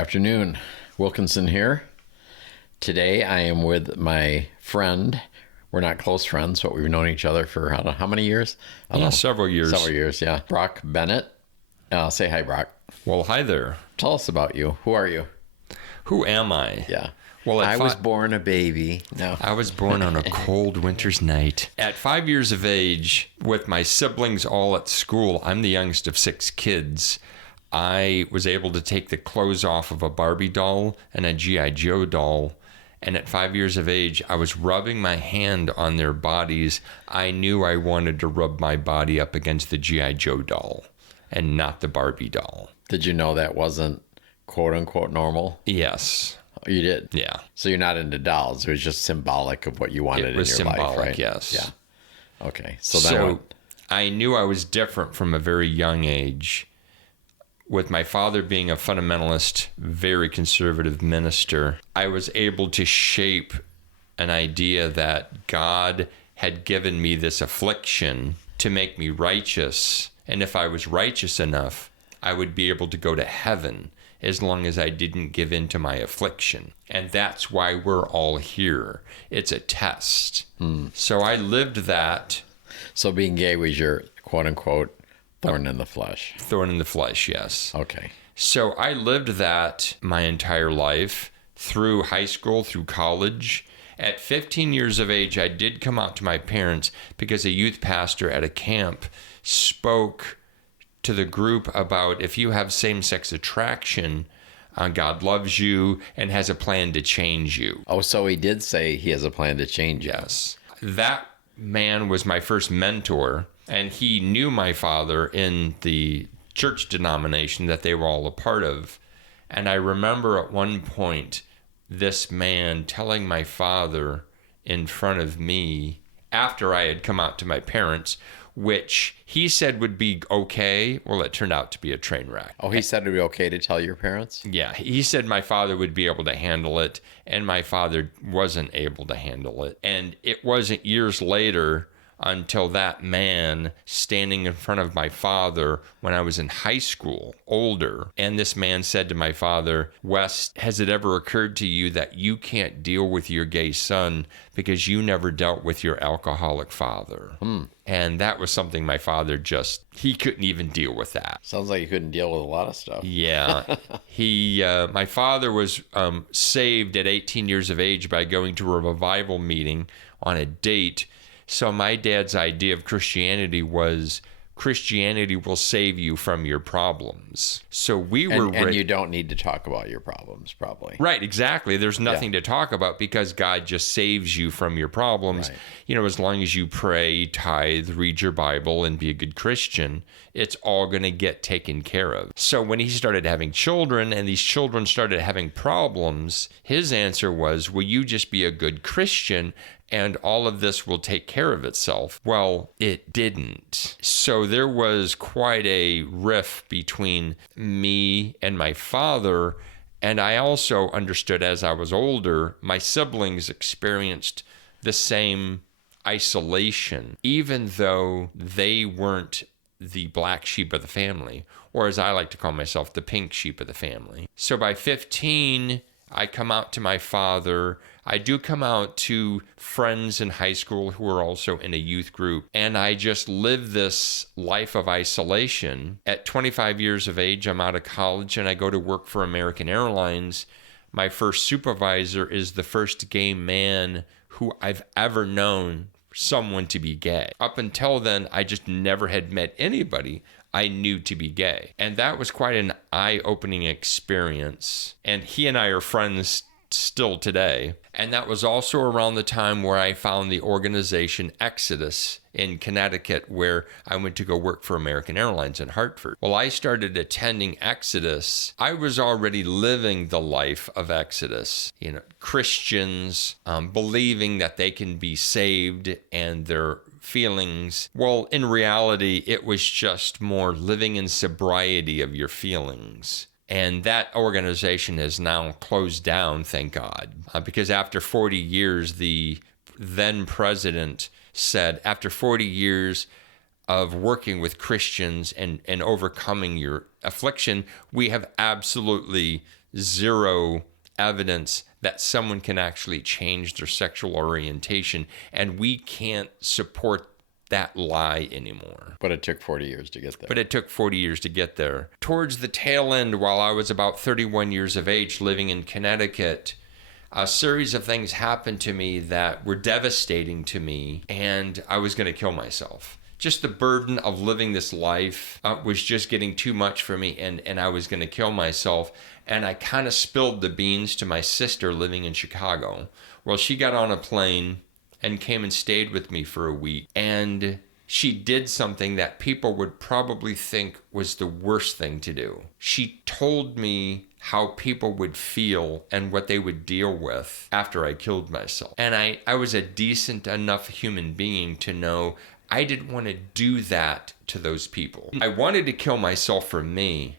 afternoon. Wilkinson here. Today I am with my friend. We're not close friends, but we've known each other for, I don't know, how many years? Several years. Several years, yeah. Brock Bennett. Say hi, Brock. Well, hi there. Tell us about you. Who are you? Who am I? Yeah. Well, I was born a baby. No. I was born on a cold winter's night. At 5 years of age, with my siblings all at school, I'm the youngest of 6 kids. I was able to take the clothes off of a Barbie doll and a G.I. Joe doll. And at 5 years of age, I was rubbing my hand on their bodies. I knew I wanted to rub my body up against the G.I. Joe doll and not the Barbie doll. Did you know that wasn't quote unquote normal? Yes. Oh, you did? Yeah. So you're not into dolls. It was just symbolic of what you wanted in your life, right? It was symbolic, yes. Yeah. Okay. So I knew I was different from a very young age. With my father being a fundamentalist, very conservative minister, I was able to shape an idea that God had given me this affliction to make me righteous. And if I was righteous enough, I would be able to go to heaven as long as I didn't give in to my affliction. And that's why we're all here. It's a test. So I lived that. So being gay was your quote unquote thorn in the flesh. Thorn in the flesh, yes. Okay. So I lived that my entire life, through high school, through college. At 15 years of age, I did come out to my parents because a youth pastor at a camp spoke to the group about if you have same-sex attraction, God loves you and has a plan to change you. Oh, so he did say he has a plan to change you. Yes. That man was my first mentor. And he knew my father in the church denomination that they were all a part of. And I remember at one point, this man telling my father in front of me, after I had come out to my parents, which he said would be okay. Well, it turned out to be a train wreck. Oh, he said it would be okay to tell your parents? Yeah, he said my father would be able to handle it, and my father wasn't able to handle it. And it wasn't years later until that man standing in front of my father when I was in high school, older, and this man said to my father, "Wes, has it ever occurred to you that you can't deal with your gay son because you never dealt with your alcoholic father?" And that was something my father he couldn't even deal with that. Sounds like he couldn't deal with a lot of stuff. Yeah. My father was saved at 18 years of age by going to a revival meeting on a date. So my dad's idea of Christianity was Christianity will save you from your problems. So we were... And you don't need to talk about your problems, probably. Right, exactly. There's nothing to talk about because God just saves you from your problems. Right. You know, as long as you pray, tithe, read your Bible, and be a good Christian, it's all going to get taken care of. So when he started having children and these children started having problems, his answer was, will you just be a good Christian and all of this will take care of itself? Well, it didn't. So there was quite a rift between me and my father. And I also understood as I was older, my siblings experienced the same isolation, even though they weren't the black sheep of the family, or as I like to call myself, the pink sheep of the family. So by 15, I come out to my father. I do come out to friends in high school who are also in a youth group. And I just live this life of isolation. At 25 years of age, I'm out of college and I go to work for American Airlines. My first supervisor is the first gay man who I've ever known someone to be gay. Up until then, I just never had met anybody I knew to be gay. And that was quite an eye-opening experience. And he and I are friends still today. And that was also around the time where I found the organization Exodus in Connecticut, where I went to go work for American Airlines in Hartford. Well, I started attending Exodus. I was already living the life of Exodus. You know, Christians believing that they can be saved and their feelings. Well, in reality, it was just more living in sobriety of your feelings. And that organization has now closed down, thank God, because after 40 years, the then president said, after 40 years of working with Christians and overcoming your affliction, we have absolutely zero evidence that someone can actually change their sexual orientation, and we can't support that lie anymore. But it took 40 years to get there. But it took 40 years to get there. Towards the tail end, while I was about 31 years of age living in Connecticut, a series of things happened to me that were devastating to me, and I was going to kill myself. Just the burden of living this life was just getting too much for me, and I was going to kill myself. And I kind of spilled the beans to my sister living in Chicago. Well, she got on a plane and came and stayed with me for a week. And she did something that people would probably think was the worst thing to do. She told me how people would feel and what they would deal with after I killed myself. And I was a decent enough human being to know I didn't want to do that to those people. I wanted to kill myself for me,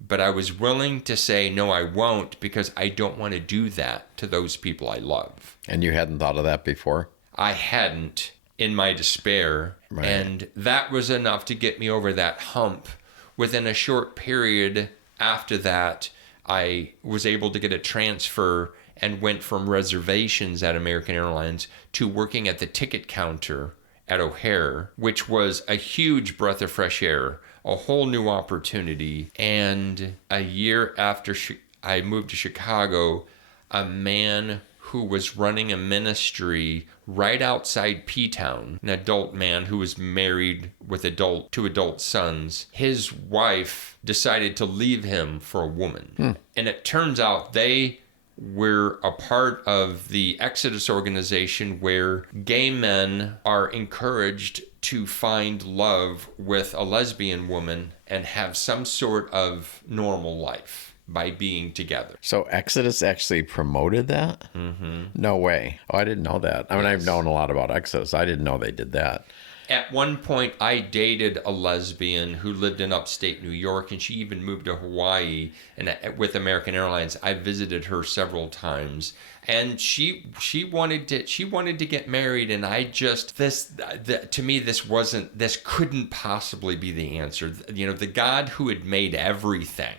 but I was willing to say, no, I won't, because I don't want to do that to those people I love. And you hadn't thought of that before? I hadn't, in my despair. Right. And that was enough to get me over that hump. Within a short period after that, I was able to get a transfer and went from reservations at American Airlines to working at the ticket counter at O'Hare, which was a huge breath of fresh air, a whole new opportunity. And a year after I moved to Chicago, a man who was running a ministry right outside P-Town, an adult man who was married with two adult sons, his wife decided to leave him for a woman. And it turns out they were a part of the Exodus organization, where gay men are encouraged to find love with a lesbian woman and have some sort of normal life by being together. So Exodus actually promoted that? Mm-hmm. No way. Oh, I didn't know that. I mean, Yes. I've known a lot about Exodus. I didn't know they did that. At one point, I dated a lesbian who lived in upstate New York, and she even moved to Hawaii. And with American Airlines, I visited her several times. And she wanted to get married, and I just to me this couldn't possibly be the answer. You know, the God who had made everything.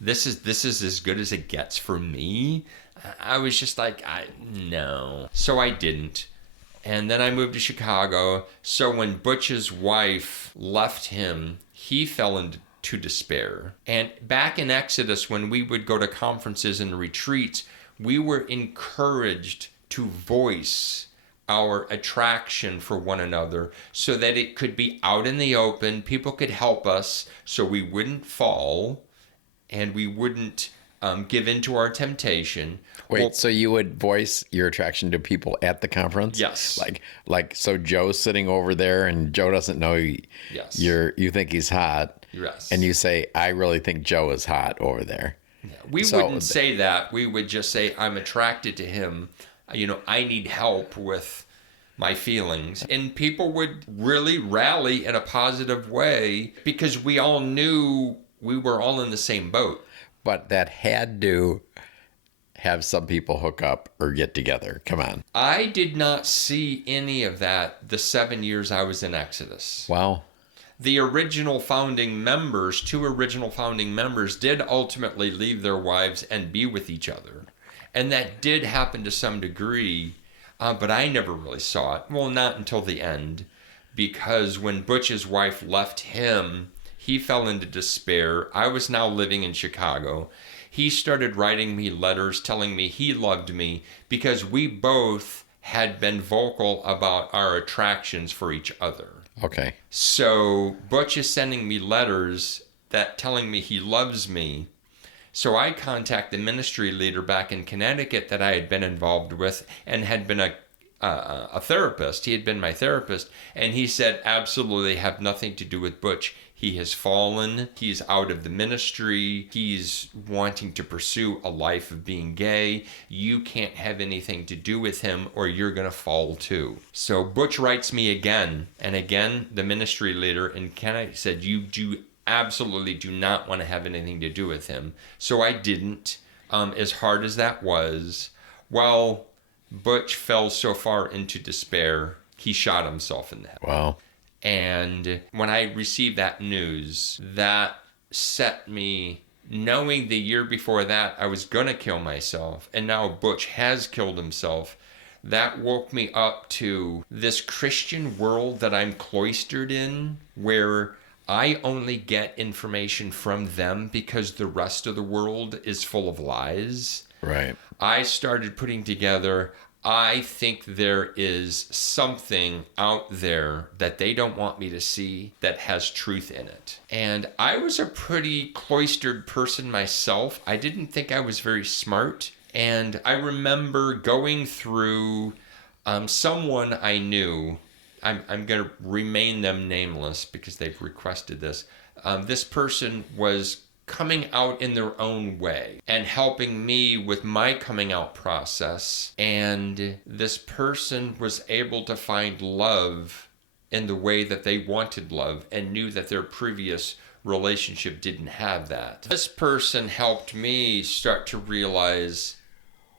This is as good as it gets for me. I was just like, no. So I didn't. And then I moved to Chicago. So when Butch's wife left him, he fell into despair. And back in Exodus, when we would go to conferences and retreats, we were encouraged to voice our attraction for one another so that it could be out in the open. People could help us so we wouldn't fall and we wouldn't give in to our temptation. Wait, so you would voice your attraction to people at the conference? Yes. So Joe's sitting over there and Joe doesn't know Yes. you think he's hot. Yes. And you say, I really think Joe is hot over there. We wouldn't say that. We would just say, I'm attracted to him. You know, I need help with my feelings. And people would really rally in a positive way because we all knew we were all in the same boat. But that had to have some people hook up or get together. Come on. I did not see any of that the 7 years I was in Exodus. Wow. The original founding members, two original founding members, did ultimately leave their wives and be with each other. And that did happen to some degree, but I never really saw it. Well, not until the end, because when Butch's wife left him, he fell into despair. I was now living in Chicago. He started writing me letters telling me he loved me because we both had been vocal about our attractions for each other. Okay. So Butch is sending me letters that telling me he loves me. So I contact the ministry leader back in Connecticut that I had been involved with and had been a therapist. He had been my therapist, and he said, absolutely have nothing to do with Butch. He has fallen. He's out of the ministry. He's wanting to pursue a life of being gay. You can't have anything to do with him or you're going to fall too. So Butch writes me again. And again, the ministry leader in Canada said, you absolutely do not want to have anything to do with him. So I didn't, as hard as that was. Well, Butch fell so far into despair, he shot himself in the head. Wow. And when I received that news, that set me knowing the year before that I was going to kill myself, and now Butch has killed himself, that woke me up to this Christian world that I'm cloistered in, where I only get information from them because the rest of the world is full of lies. Right. I started putting together, I think there is something out there that they don't want me to see that has truth in it. And I was a pretty cloistered person myself. I didn't think I was very smart. And I remember going through someone I knew. I'm going to remain them nameless because they've requested this. This person was coming out in their own way and helping me with my coming out process. And this person was able to find love in the way that they wanted love and knew that their previous relationship didn't have that. This person helped me start to realize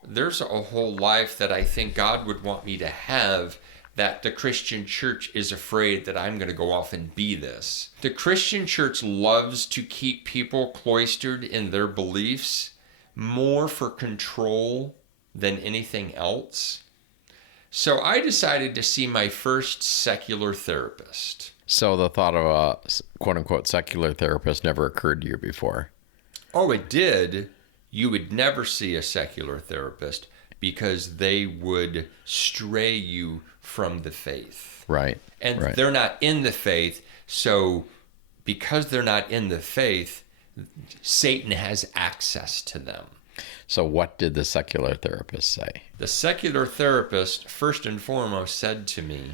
there's a whole life that I think God would want me to have, that the Christian church is afraid that I'm going to go off and be this. The Christian church loves to keep people cloistered in their beliefs more for control than anything else. So I decided to see my first secular therapist. So the thought of a quote-unquote secular therapist never occurred to you before? Oh, it did. You would never see a secular therapist because they would stray you from the faith. Right. And right. They're not in the faith, so because they're not in the faith, Satan has access to them. So what did the secular therapist say? The secular therapist, first and foremost, said to me,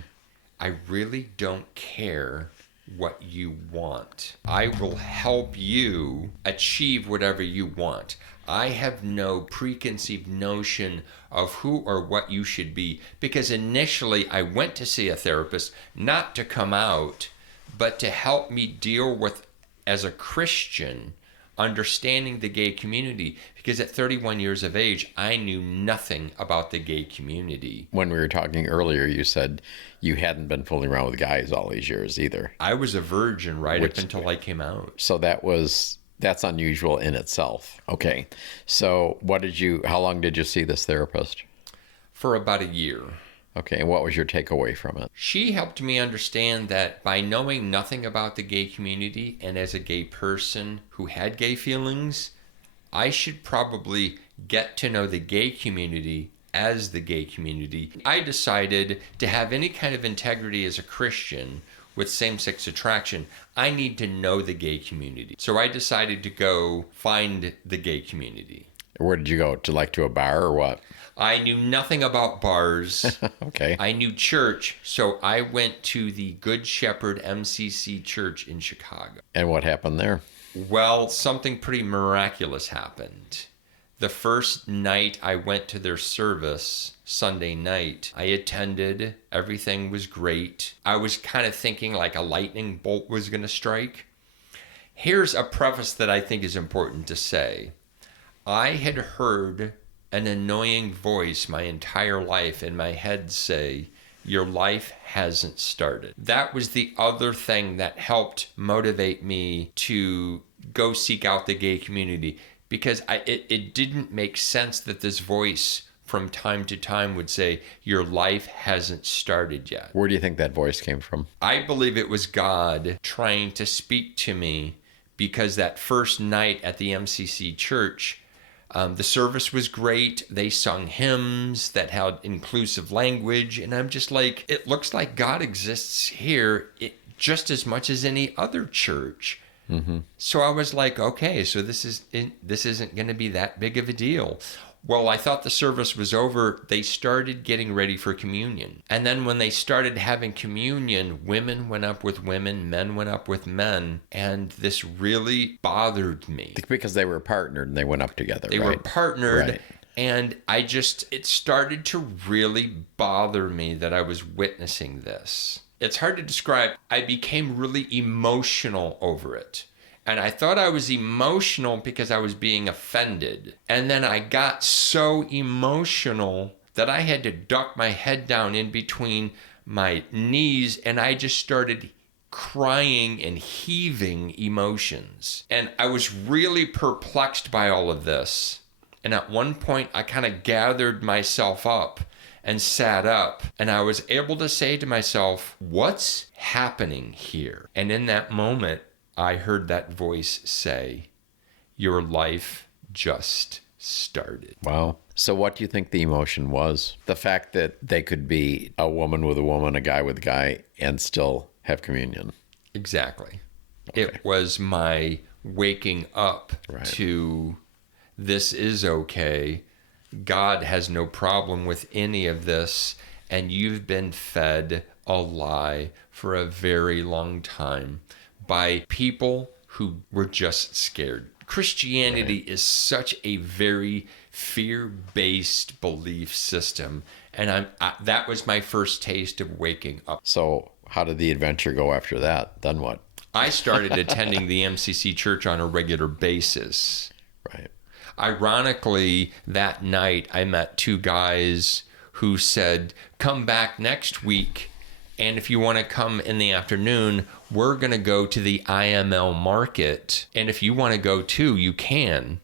I really don't care what you want. I will help you achieve whatever you want. I have no preconceived notion of who or what you should be, because initially I went to see a therapist not to come out, but to help me deal with, as a Christian, understanding the gay community, because at 31 years of age, I knew nothing about the gay community. When we were talking earlier, you said you hadn't been fooling around with guys all these years either. I was a virgin up until I came out. So that's unusual in itself. Okay. So how long did you see this therapist? For about a year. Okay. And what was your takeaway from it? She helped me understand that by knowing nothing about the gay community, and as a gay person who had gay feelings, I should probably get to know the gay community as the gay community. I decided to have any kind of integrity as a Christian with same-sex attraction, I need to know the gay community. So I decided to go find the gay community. Where did you go? To a bar or what? I knew nothing about bars. Okay. I knew church, so I went to the Good Shepherd MCC Church in Chicago. And what happened there? Well, something pretty miraculous happened. The first night I went to their service, Sunday night, I attended. Everything was great. I was kind of thinking like a lightning bolt was going to strike. Here's a preface that I think is important to say. I had heard an annoying voice my entire life in my head say, your life hasn't started. That was the other thing that helped motivate me to go seek out the gay community, because it didn't make sense that this voice from time to time would say, your life hasn't started yet. Where do you think that voice came from? I believe it was God trying to speak to me, because that first night at the MCC church, the service was great. They sung hymns that had inclusive language. And I'm just like, it looks like God exists here just as much as any other church. Mm-hmm. So I was like, okay, so this isn't going to be that big of a deal. Well, I thought the service was over. They started getting ready for communion. And then when they started having communion, women went up with women, men went up with men. And this really bothered me. Because they were partnered and they went up together, They right? were partnered. Right. And it started to really bother me that I was witnessing this. It's hard to describe. I became really emotional over it. And I thought I was emotional because I was being offended. And then I got so emotional that I had to duck my head down in between my knees, and I just started crying and heaving emotions. And I was really perplexed by all of this. And at one point, I kind of gathered myself up and sat up. And I was able to say to myself, what's happening here? And in that moment, I heard that voice say, your life just started. Wow. So what do you think the emotion was? The fact that they could be a woman with a woman, a guy with a guy, and still have communion. Exactly. Okay. It was my waking up Right. to this is okay. God has no problem with any of this. And you've been fed a lie for a very long time by people who were just scared. Christianity is such a very fear-based belief system. And that was my first taste of waking up. So how did the adventure go after that? Then what? I started attending the MCC church on a regular basis. Right. Ironically, that night I met two guys who said, come back next week. And if you want to come in the afternoon, we're going to go to the IML market. And if you want to go too, you can.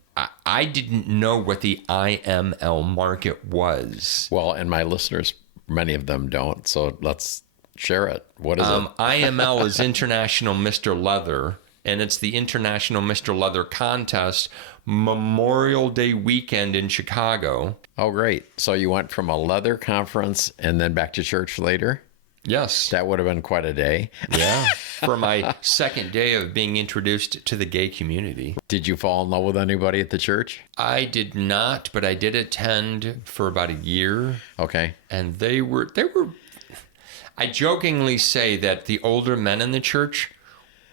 I didn't know what the IML market was. Well, and my listeners, many of them don't. So let's share it. What is it? IML is International Mr. Leather. And it's the International Mr. Leather Contest Memorial Day weekend in Chicago. Oh, great. So you went from a leather conference and then back to church later? Yes. That would have been quite a day. Yeah. For my second day of being introduced to the gay community. Did you fall in love with anybody at the church? I did not, but I did attend for about a year. Okay. And they were, I jokingly say that the older men in the church,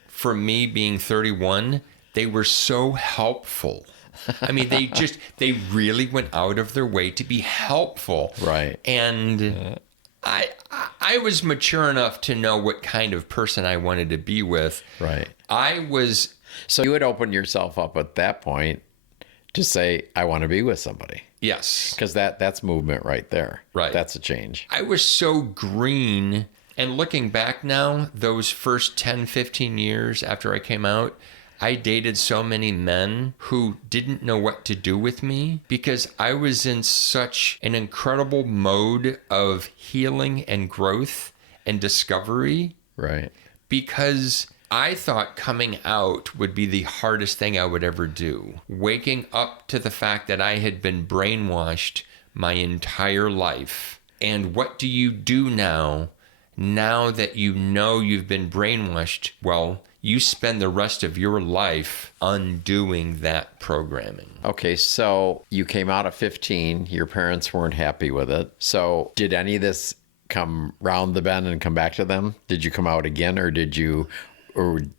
for me being 31, they were so helpful. I mean, they really went out of their way to be helpful. Right. And I was mature enough to know what kind of person I wanted to be with. Right. So you would open yourself up at that point to say, I want to be with somebody. Yes. Because that's movement right there. Right. That's a change. I was so green. And looking back now, those first 10, 15 years after I came out, I dated so many men who didn't know what to do with me because I was in such an incredible mode of healing and growth and discovery. Right. Because I thought coming out would be the hardest thing I would ever do. Waking up to the fact that I had been brainwashed my entire life. And what do you do now that you know you've been brainwashed? Well, you spend the rest of your life undoing that programming. Okay, so you came out at 15. Your parents weren't happy with it. So did any of this come round the bend and come back to them? Did you come out again, or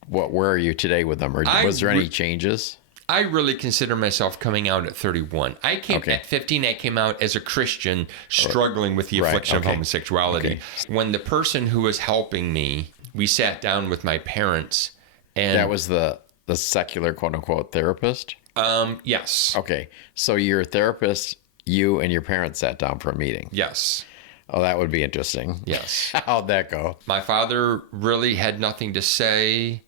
where are you today with them? Or was there any changes? I really consider myself coming out at 31. At 15, I came out as a Christian struggling with the affliction of homosexuality. Okay. When the person who was helping me, we sat down with my parents. And that was the secular quote unquote therapist? Yes. Okay. So your therapist, you and your parents sat down for a meeting. Yes. Oh, that would be interesting. Yes. How'd that go? My father really had nothing to say.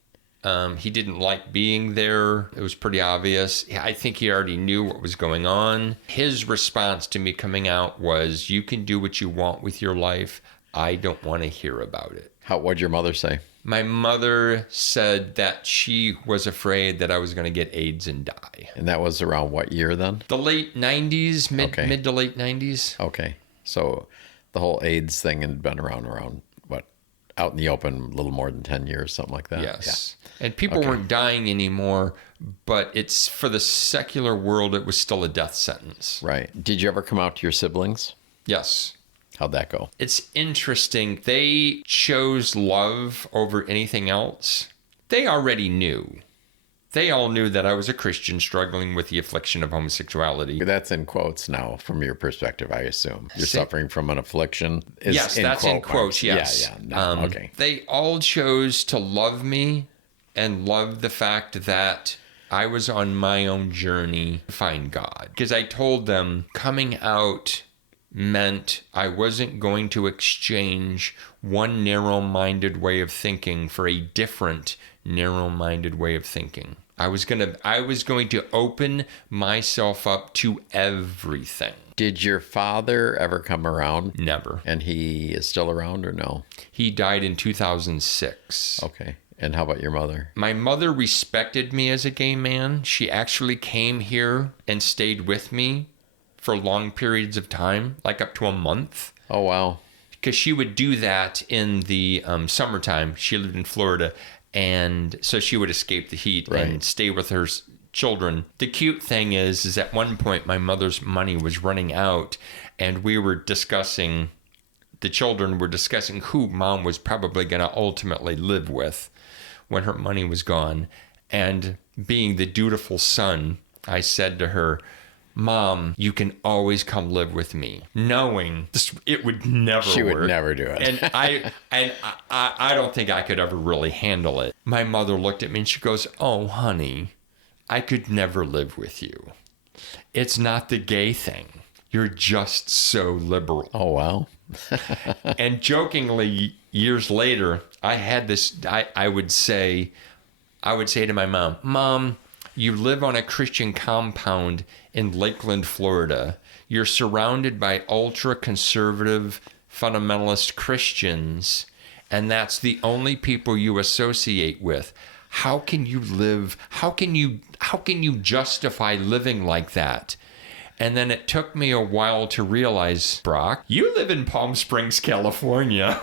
He didn't like being there. It was pretty obvious. I think he already knew what was going on. His response to me coming out was, you can do what you want with your life. I don't want to hear about it. What'd your mother say? My mother said that she was afraid that I was going to get AIDS and die. And that was around what year then? The late 90s, mid to late 90s. Okay. So the whole AIDS thing had been around what, out in the open a little more than 10 years, something like that? Yes. Yeah. And people weren't dying anymore, but it's for the secular world, it was still a death sentence. Right. Did you ever come out to your siblings? Yes. How'd that go? It's interesting. They chose love over anything else. They already knew. They all knew that I was a Christian struggling with the affliction of homosexuality. That's in quotes now from your perspective, I assume. You're suffering from an affliction. Yes, that's in quotes, yes. Yeah. No, okay. They all chose to love me and love the fact that I was on my own journey to find God. Because I told them coming out meant I wasn't going to exchange one narrow-minded way of thinking for a different narrow-minded way of thinking. I was going to open myself up to everything. Did your father ever come around? Never. And he is still around or no? He died in 2006. Okay. And how about your mother? My mother respected me as a gay man. She actually came here and stayed with me for long periods of time, like up to a month. Oh, wow. Because she would do that in the summertime. She lived in Florida, and so she would escape the heat and stay with her children. The cute thing is at one point my mother's money was running out, and we were discussing, the children were discussing who mom was probably going to ultimately live with when her money was gone. And being the dutiful son, I said to her, Mom, you can always come live with me, knowing it would never work. She would never do it. And I don't think I could ever really handle it. My mother looked at me and she goes, oh, honey, I could never live with you. It's not the gay thing. You're just so liberal. Oh, wow. And jokingly, years later, I had this, I would say to my mom, Mom, you live on a Christian compound in Lakeland, Florida. You're surrounded by ultra-conservative fundamentalist Christians, and that's the only people you associate with. How can you live? How can you justify living like that? And then it took me a while to realize, Brock, you live in Palm Springs, California.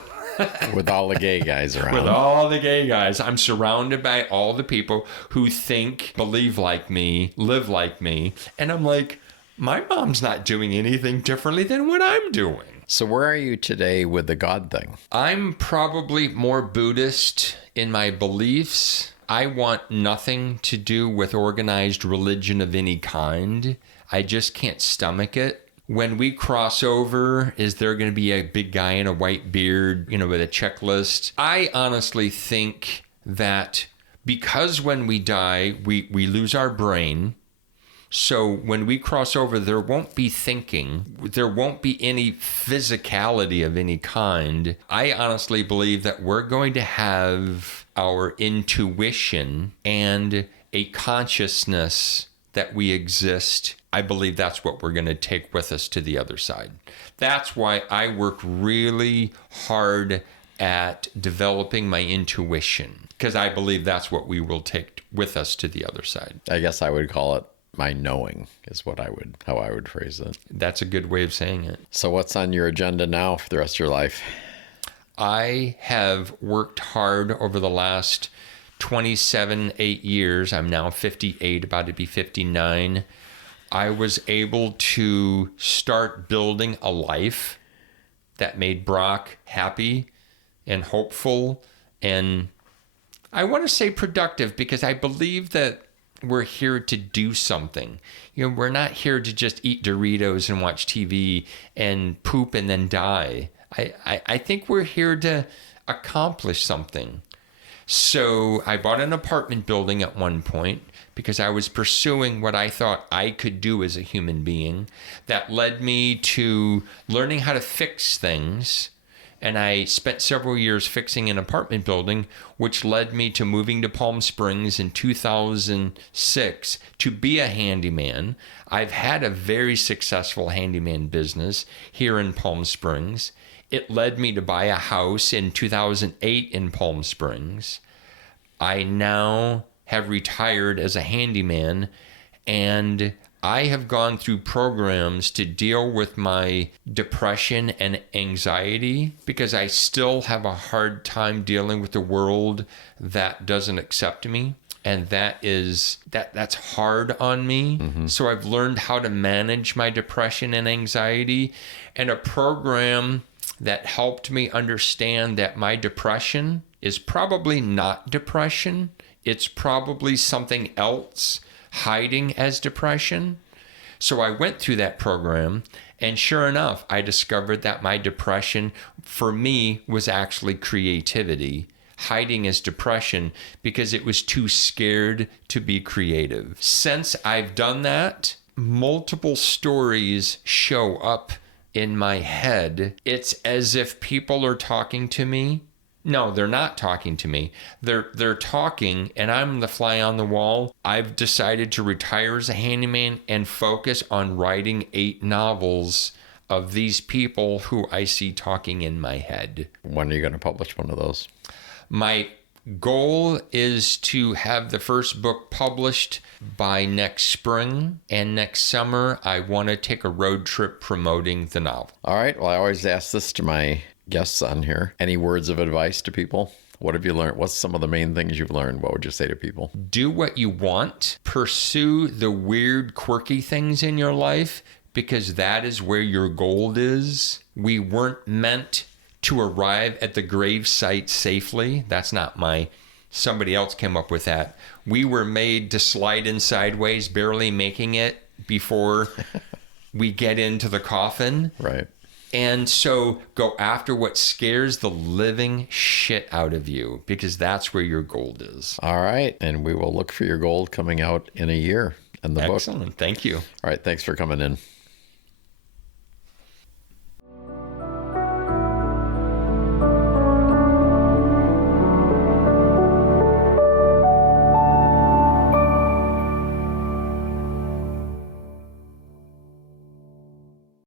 With all the gay guys around. With all the gay guys. I'm surrounded by all the people who think, believe like me, live like me. And I'm like, my mom's not doing anything differently than what I'm doing. So where are you today with the God thing? I'm probably more Buddhist in my beliefs. I want nothing to do with organized religion of any kind. I just can't stomach it. When we cross over, is there going to be a big guy in a white beard, with a checklist? I honestly think that because when we die, we lose our brain. So when we cross over, there won't be thinking. There won't be any physicality of any kind. I honestly believe that we're going to have our intuition and a consciousness that we exist. I believe that's what we're going to take with us to the other side. That's why I work really hard at developing my intuition, because I believe that's what we will take with us to the other side. I guess I would call it my knowing is how I would phrase it. That's a good way of saying it. So what's on your agenda now for the rest of your life? I have worked hard over the last 8 years. I'm now 58, about to be 59. I was able to start building a life that made Brock happy and hopeful, and I want to say productive, because I believe that we're here to do something. We're not here to just eat Doritos and watch TV and poop and then die. I think we're here to accomplish something. So I bought an apartment building at one point because I was pursuing what I thought I could do as a human being. That led me to learning how to fix things. And I spent several years fixing an apartment building, which led me to moving to Palm Springs in 2006 to be a handyman. I've had a very successful handyman business here in Palm Springs. It led me to buy a house in 2008 in Palm Springs. I now have retired as a handyman, and I have gone through programs to deal with my depression and anxiety, because I still have a hard time dealing with the world that doesn't accept me. And that's hard on me. Mm-hmm. So I've learned how to manage my depression and anxiety, and a program that helped me understand that my depression is probably not depression. It's probably something else hiding as depression. So I went through that program, and sure enough, I discovered that my depression for me was actually creativity, hiding as depression because it was too scared to be creative. Since I've done that, multiple stories show up in my head, it's as if people are talking to me. No, they're not talking to me. They're talking, and I'm the fly on the wall. I've decided to retire as a handyman and focus on writing 8 novels of these people who I see talking in my head. When are you going to publish one of those? My goal is to have the first book published by next spring, and next summer I want to take a road trip promoting the novel. All right. Well, I always ask this to my guests on here. Any words of advice to people? What have you learned? What's some of the main things you've learned? What would you say to people? Do what you want. Pursue the weird, quirky things in your life, because that is where your gold is. We weren't meant to arrive at the grave site safely. That's not somebody else came up with that. We were made to slide in sideways, barely making it before we get into the coffin. Right. And so go after what scares the living shit out of you, because that's where your gold is. All right. And we will look for your gold coming out in a year in the book. Excellent. Thank you. All right. Thanks for coming in.